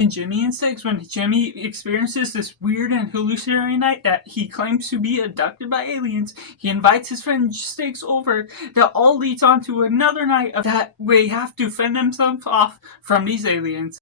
In Jimmy and Stiggs, when Jimmy experiences this weird and hallucinatory night that he claims to be abducted by aliens, he invites his friend Stiggs over. That all leads on to another night of that they have to fend themselves off from these aliens.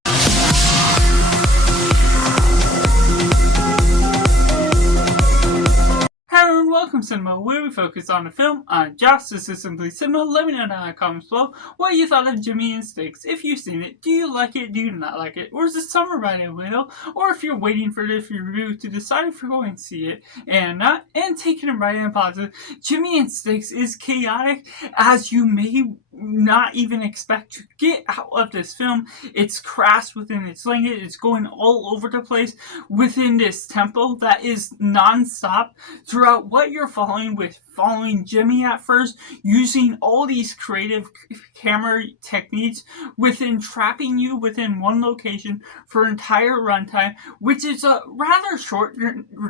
Hello and welcome to Cinema, where we focus on the film. I'm Josh, this is Simply Cinema. Let me know down in the comments below what you thought of Jimmy and Stiggs. If you've seen it, do you like it, do you not like it, or is it summer right in the middle, or if you're waiting for this review to decide if you're going to see it and not, and taking it right in positive. Jimmy and Stiggs is chaotic as you may not even expect to get out of this film. It's crass within its length, it's going all over the place within this tempo that is non-stop throughout what you're following Jimmy at first, using all these creative camera techniques within trapping you within one location for entire runtime, which is a rather short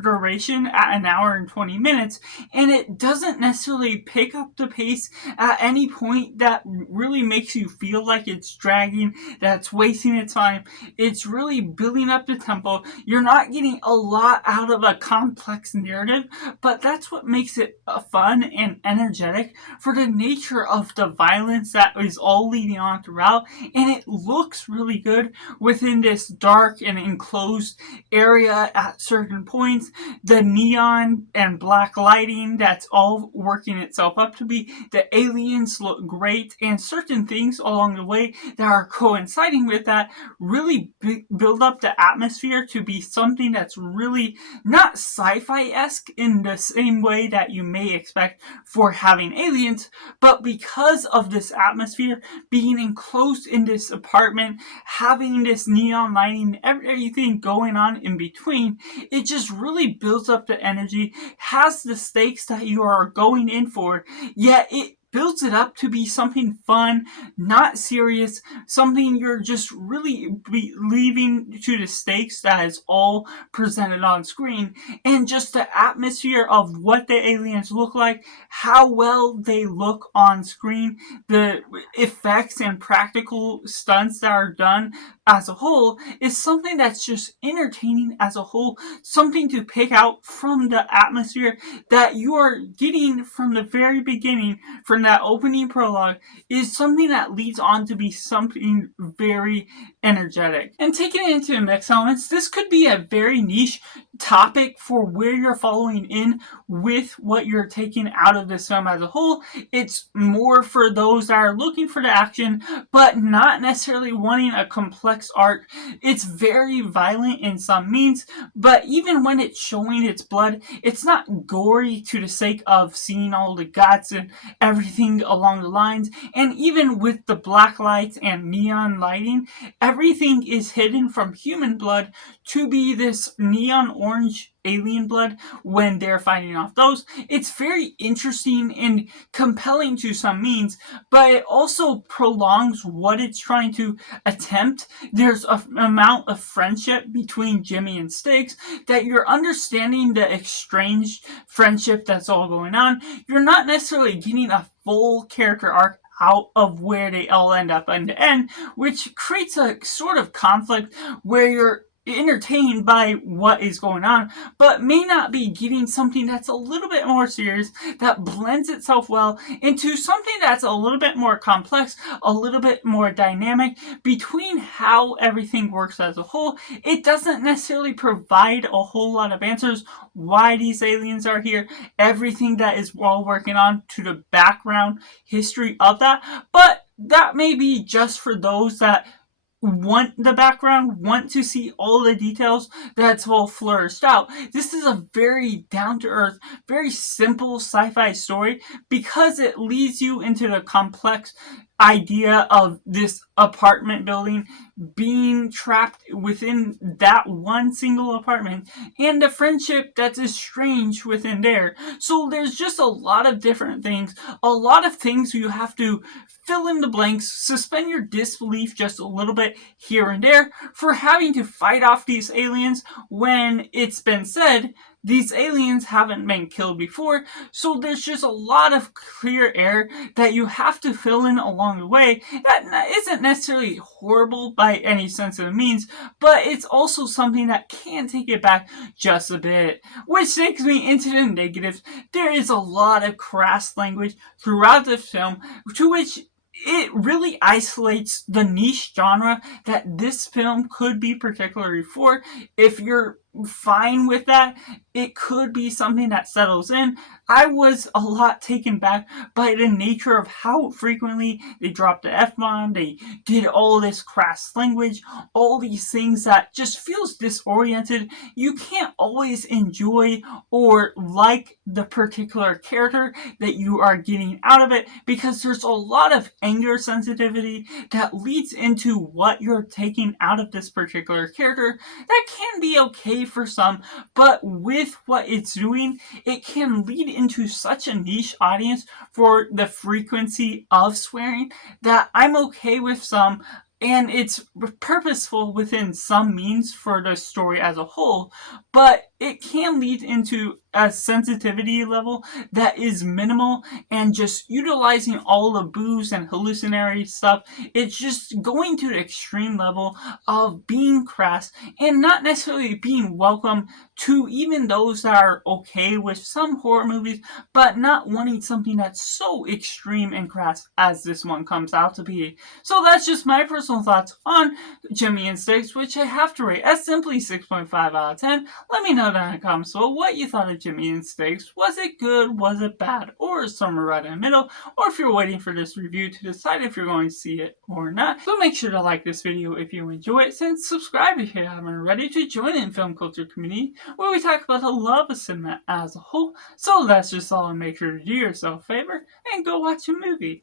duration at an hour and 20 minutes, and it doesn't necessarily pick up the pace at any point that really makes you feel like it's dragging, that's wasting its time. It's really building up the tempo. You're not getting a lot out of a complex narrative, but that's what makes it fun and energetic for the nature of the violence that is all leading on throughout, and it looks really good within this dark and enclosed area at certain points. The neon and black lighting that's all working itself up to be. The aliens look great, and certain things along the way that are coinciding with that really build up the atmosphere to be something that's really not sci-fi-esque in the same way that you may expect for having aliens, but because of this atmosphere, being enclosed in this apartment, having this neon lighting, everything going on in between, it just really builds up the energy, has the stakes that you are going in for, yet it builds it up to be something fun, not serious, something you're just really leaving to the stakes that is all presented on screen, and just the atmosphere of what the aliens look like, how well they look on screen, the effects and practical stunts that are done as a whole is something that's just entertaining as a whole, something to pick out from the atmosphere that you are getting from the very beginning, from that opening prologue, is something that leads on to be something very energetic. And taking it into the mix elements, this could be a very niche topic for where you're following in with what you're taking out of this film as a whole. It's more for those that are looking for the action, but not necessarily wanting a complex arc. It's very violent in some means, but even when it's showing its blood, it's not gory to the sake of seeing all the guts and everything along the lines. And even with the black lights and neon lighting, everything is hidden from human blood to be this neon orange alien blood when they're fighting off those. It's very interesting and compelling to some means, but it also prolongs what it's trying to attempt. There's an amount of friendship between Jimmy and Stiggs that you're understanding the estranged friendship that's all going on. You're not necessarily getting a full character arc out of where they all end up in the end, which creates a sort of conflict where you're entertained by what is going on, but may not be getting something that's a little bit more serious, that blends itself well into something that's a little bit more complex, a little bit more dynamic between how everything works as a whole. It doesn't necessarily provide a whole lot of answers why these aliens are here, everything that is all working on to the background history of that, but that may be just for those that want the background, want to see all the details that's all flourished out. This is a very down-to-earth, very simple sci-fi story because it leads you into the complex idea of this apartment building being trapped within that one single apartment and the friendship that's estranged within there. So there's just a lot of different things, a lot of things you have to fill in the blanks, suspend your disbelief just a little bit here and there for having to fight off these aliens when it's been said these aliens haven't been killed before, so there's just a lot of clear air that you have to fill in along the way that isn't necessarily horrible by any sense of the means, but it's also something that can take it back just a bit. Which takes me into the negatives. There is a lot of crass language throughout the film, to which it really isolates the niche genre that this film could be particularly for. If you're fine with that, it could be something that settles in. I was a lot taken back by the nature of how frequently they dropped the F-bomb, they did all this crass language, all these things that just feels disoriented. You can't always enjoy or like the particular character that you are getting out of it, because there's a lot of anger sensitivity that leads into what you're taking out of this particular character. That can be okay for some, but with what it's doing, it can lead into such a niche audience for the frequency of swearing that I'm okay with some, and it's purposeful within some means for the story as a whole, but it can lead into a sensitivity level that is minimal, and just utilizing all the booze and hallucinatory stuff. It's just going to the extreme level of being crass and not necessarily being welcome to even those that are okay with some horror movies, but not wanting something that's so extreme and crass as this one comes out to be. So that's just my personal thoughts on Jimmy and Sticks, which I have to rate as simply 6.5 out of 10. Let me know down in the comments below what you thought of Jimmy and Sticks. Was it good? Was it bad? Or somewhere right in the middle? Or if you're waiting for this review to decide if you're going to see it or not. So make sure to like this video if you enjoy it, and subscribe if you haven't already to join in film culture community where we talk about the love of cinema as a whole. So that's just all, and make sure to do yourself a favor and go watch a movie.